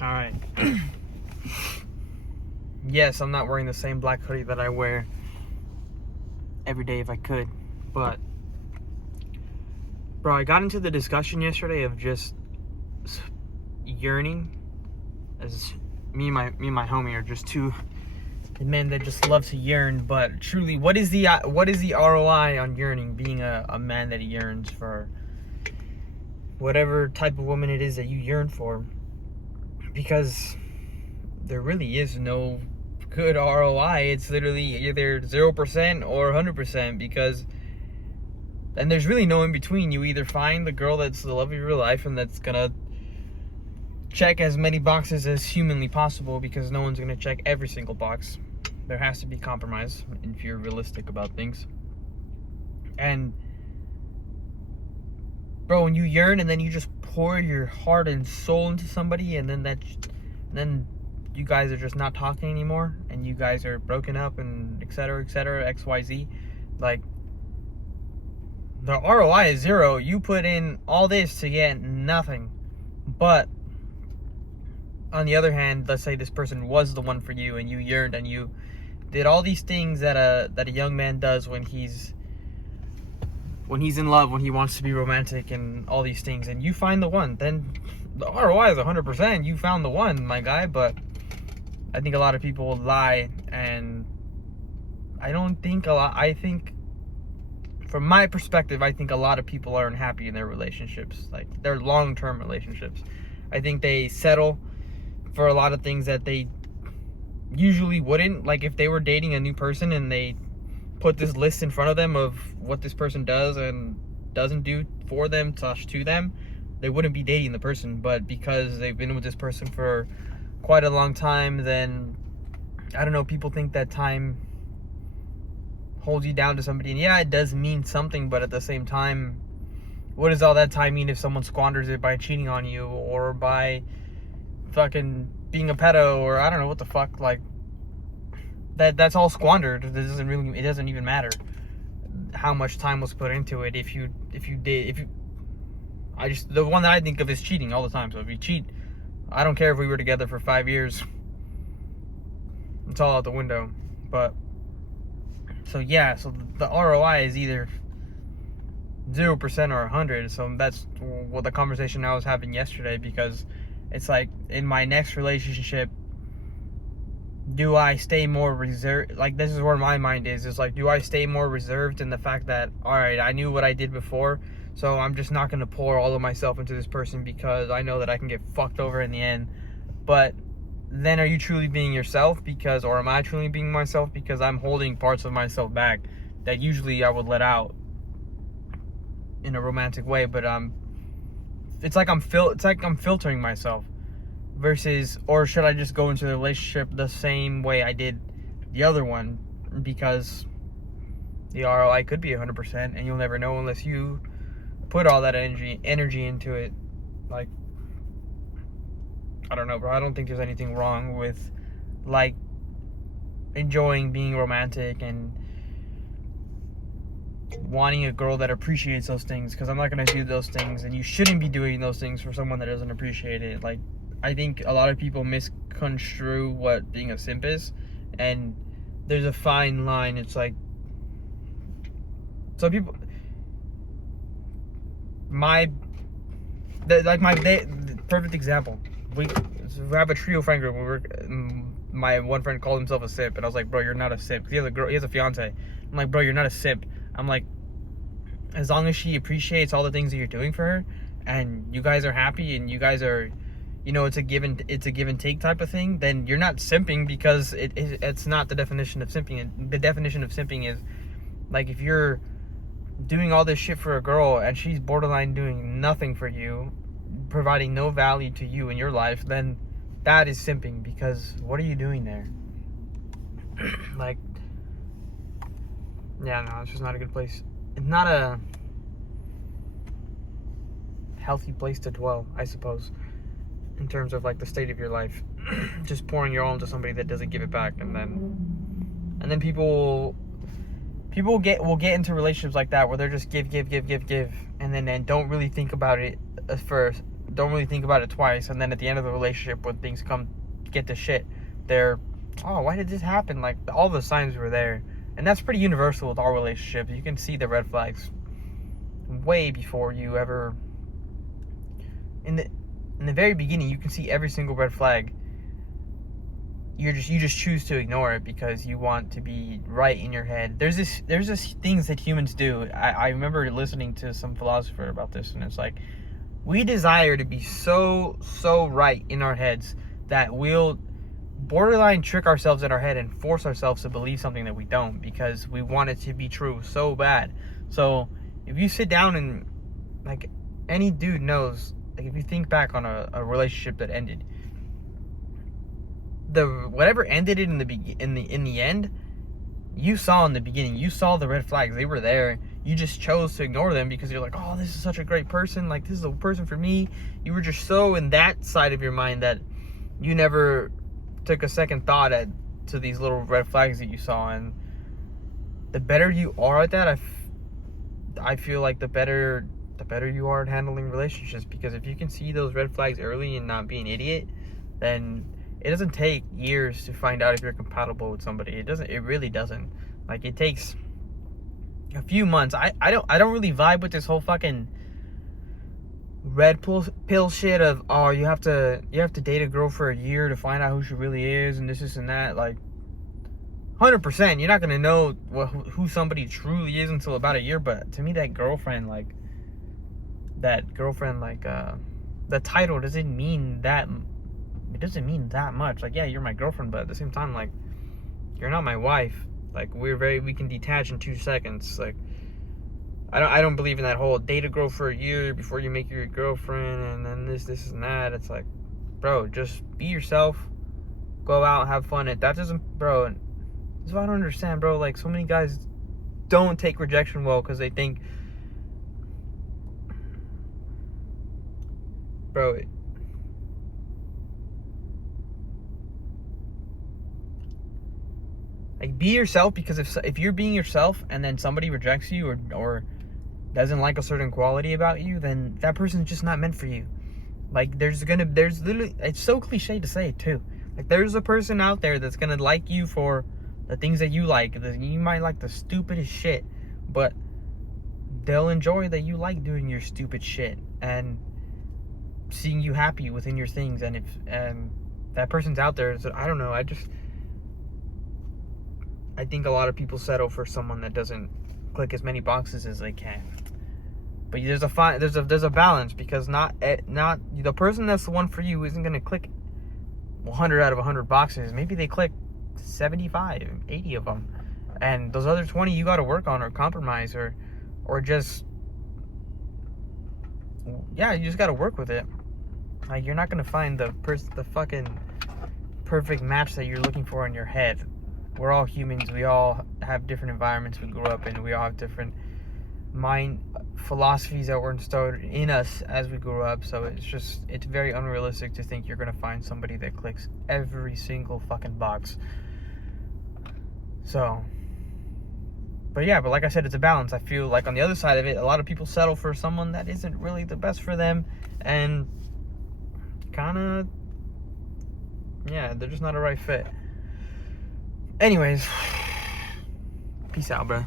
Alright. Yes, I'm not wearing the same black hoodie that I wear every day if I could, but bro, I got into the discussion yesterday of just yearning, as me and my homie are just two men that just love to yearn. But truly, what is the ROI on yearning? Being a man that yearns for whatever type of woman it is that you yearn for, because there really is no good ROI. It's literally either 0% or 100%, because and there's really no in between. You either find the girl that's the love of your life and that's gonna check as many boxes as humanly possible, because no one's gonna check every single box. There has to be compromise if you're realistic about things. And bro, when you yearn and then you just pour your heart and soul into somebody, and then you guys are just not talking anymore, and you guys are broken up, and etc., XYZ, like, the ROI is zero. You put in all this to get nothing. But on the other hand, let's say this person was the one for you, and you yearned and you did all these things that a young man does when he's in love, when he wants to be romantic and all these things, and you find the one, then the ROI is 100%. You found the one, my guy. But I think a lot of people lie, and I think from my perspective, I think a lot of people aren't happy in their relationships, like their long-term relationships. I think they settle for a lot of things that they usually wouldn't. Like, if they were dating a new person and they put this list in front of them of what this person does and doesn't do for them / to them, they wouldn't be dating the person. But because they've been with this person for quite a long time, then I don't know, people think that time holds you down to somebody. And yeah, it does mean something, but at the same time, what does all that time mean if someone squanders it by cheating on you, or by fucking being a pedo, or I don't know what the fuck? Like, that's all squandered. It doesn't even matter how much time was put into it. The one that I think of is cheating all the time. So if you cheat, I don't care if we were together for 5 years, it's all out the window. But so yeah, so the ROI is either 0% or 100. So that's what the conversation I was having yesterday, because it's like, in my next relationship, do I stay more reserved? Like, this is where my mind is. It's like, do I stay more reserved in the fact that, all right, I knew what I did before, so I'm just not going to pour all of myself into this person because I know that I can get fucked over in the end. But then, are you truly being yourself? Or am I truly being myself? Because I'm holding parts of myself back that usually I would let out in a romantic way. But it's like I'm filtering myself. Versus, or should I just go into the relationship the same way I did the other one? Because the ROI could be 100%, and you'll never know unless you put all that energy into it. Like, I don't know, bro. I don't think there's anything wrong with, like, enjoying being romantic and wanting a girl that appreciates those things, because I'm not going to do those things, and you shouldn't be doing those things for someone that doesn't appreciate it. Like, I think a lot of people misconstrue what being a simp is, and there's a fine line. It's like, some people, the perfect example. We have a trio friend group. My one friend called himself a simp, and I was like, bro, you're not a simp. He has a fiance. I'm like, bro, you're not a simp. I'm like, as long as she appreciates all the things that you're doing for her, and you guys are happy, and you guys are, it's a give and take type of thing, then you're not simping, because it's not the definition of simping. The definition of simping is, like, if you're doing all this shit for a girl and she's borderline doing nothing for you, providing no value to you in your life, then that is simping. Because what are you doing there? Like, yeah, no, it's just not a good place. It's not a healthy place to dwell, I suppose, in terms of, like, the state of your life. Just pouring your all into somebody that doesn't give it back, and then people will get into relationships like that, where they're just give, and then don't really think about it first. don't really think about it twice, and then at the end of the relationship, when things get to shit, they're, oh, why did this happen? Like, all the signs were there. And that's pretty universal with all relationships. You can see the red flags way before you ever, in the very beginning, you can see every single red flag. You just choose to ignore it because you want to be right in your head. There's this things that humans do. I remember listening to some philosopher about this, and it's like, we desire to be so right in our heads that we'll borderline trick ourselves in our head and force ourselves to believe something that we don't, because we want it to be true so bad. So if you sit down and, like, any dude knows, like, if you think back on a relationship that ended, whatever ended it in the end, you saw in the beginning. You saw the red flags. They were there. You just chose to ignore them because you're like, oh, this is such a great person. Like, this is a person for me. You were just so in that side of your mind that you never took a second thought to these little red flags that you saw. And the better you are at that, I feel like the better you are at handling relationships, because if you can see those red flags early and not be an idiot, then it doesn't take years to find out if you're compatible with somebody. It really doesn't. Like, it takes a few months. I don't really vibe with this whole fucking red pill shit of, oh, you have to date a girl for a year to find out who she really is, and this and that. Like, 100%, you're not gonna know who somebody truly is until about a year. But to me, that girlfriend, like, the title doesn't mean that. It doesn't mean that much. Like, yeah, you're my girlfriend, but at the same time, like, you're not my wife. Like, we can detach in 2 seconds. Like, I don't believe in that whole date a girl for a year before you make her your girlfriend, and then this and that. It's like, bro, just be yourself. Go out, have fun. That doesn't, bro. That's what I don't understand, bro. Like, so many guys don't take rejection well because they think, bro, like, be yourself, because if you're being yourself and then somebody rejects you or doesn't like a certain quality about you, then that person's just not meant for you. Like, there's literally, it's so cliche to say it too. Like, there's a person out there that's gonna like you for the things that you like. You might like the stupidest shit, but they'll enjoy that you like doing your stupid shit and seeing you happy within your things. And if that person's out there, so I don't know. I think a lot of people settle for someone that doesn't click as many boxes as they can. But there's a balance, because not the person that's the one for you isn't gonna click 100 out of 100 boxes. Maybe they click 75, 80 of them, and those other 20 you got to work on or compromise or just, yeah, you just got to work with it. Like, you're not gonna find the fucking perfect match that you're looking for in your head. We're all humans. We all have different environments we grew up in. We all have different mind philosophies that were installed in us as we grew up. So it's very unrealistic to think you're going to find somebody that clicks every single fucking box. So, but like I said, it's a balance. I feel like on the other side of it, a lot of people settle for someone that isn't really the best for them, and kind of, yeah, they're just not a right fit. Anyways, peace out, bro.